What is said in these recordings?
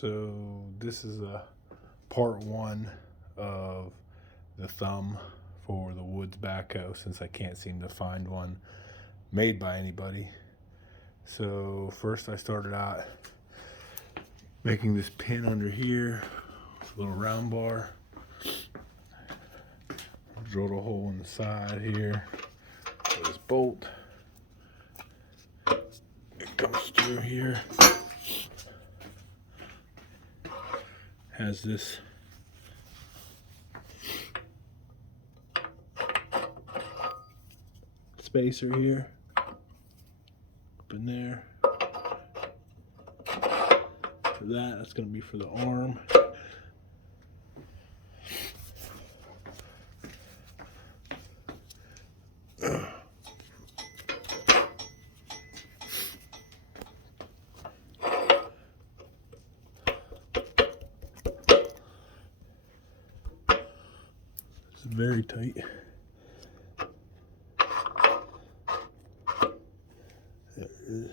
So this is a part one of the thumb for the Woods backhoe, since I can't seem to find one made by anybody. So first I started out making this pin under here with a little round bar. Drilled a hole in the side here with this bolt. It comes through here. Has this spacer here, up in there. For that's going to be for the arm. It's very tight. There it is.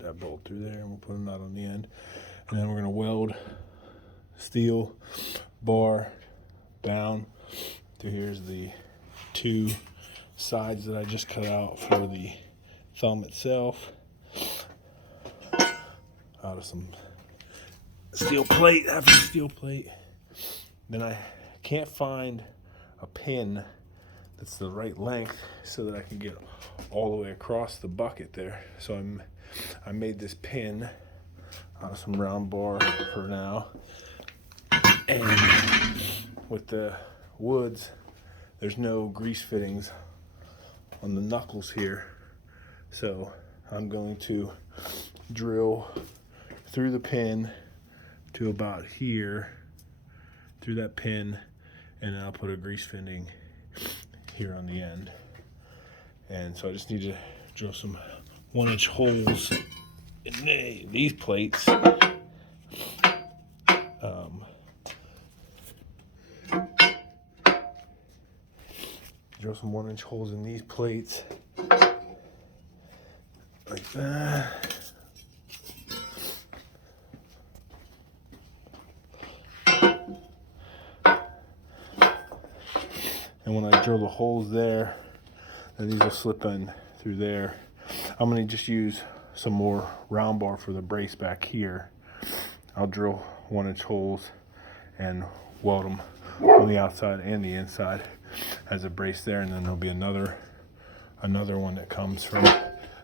That bolt through there, and we'll put a nut on the end, and then we're going to weld steel bar down to here's the two sides that I just cut out for the thumb itself, out of some steel plate, after the steel plate. Then I can't find a pin that's the right length so that I can get all the way across the bucket there. So I made this pin out of some round bar for now. And with the Woods, there's no grease fittings on the knuckles here. So I'm going to drill through the pin to about here, through that pin, and then I'll put a grease fitting here on the end. And so I just need to drill some 1-inch holes in these plates. Drill some 1-inch holes in these plates, like that. And when I drill the holes there, then these will slip in through there. I'm going to just use some more round bar for the brace back here. I'll drill 1-inch holes and weld them on the outside and the inside as a brace there, and then there'll be another one that comes from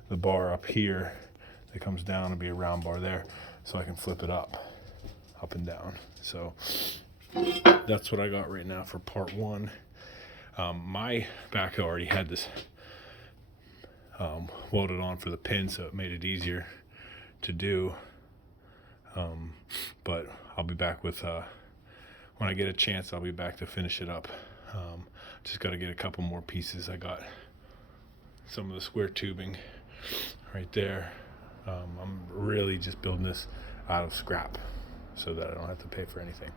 the bar up here that comes down. It'll be a round bar there, so I can flip it up and down. So that's what I got right now for part one. My backhoe already had this welded on for the pin, so it made it easier to do. But I'll be back with when I get a chance. I'll be back to finish it up. Just got to get a couple more pieces. I got some of the square tubing right there. I'm really just building this out of scrap so that I don't have to pay for anything.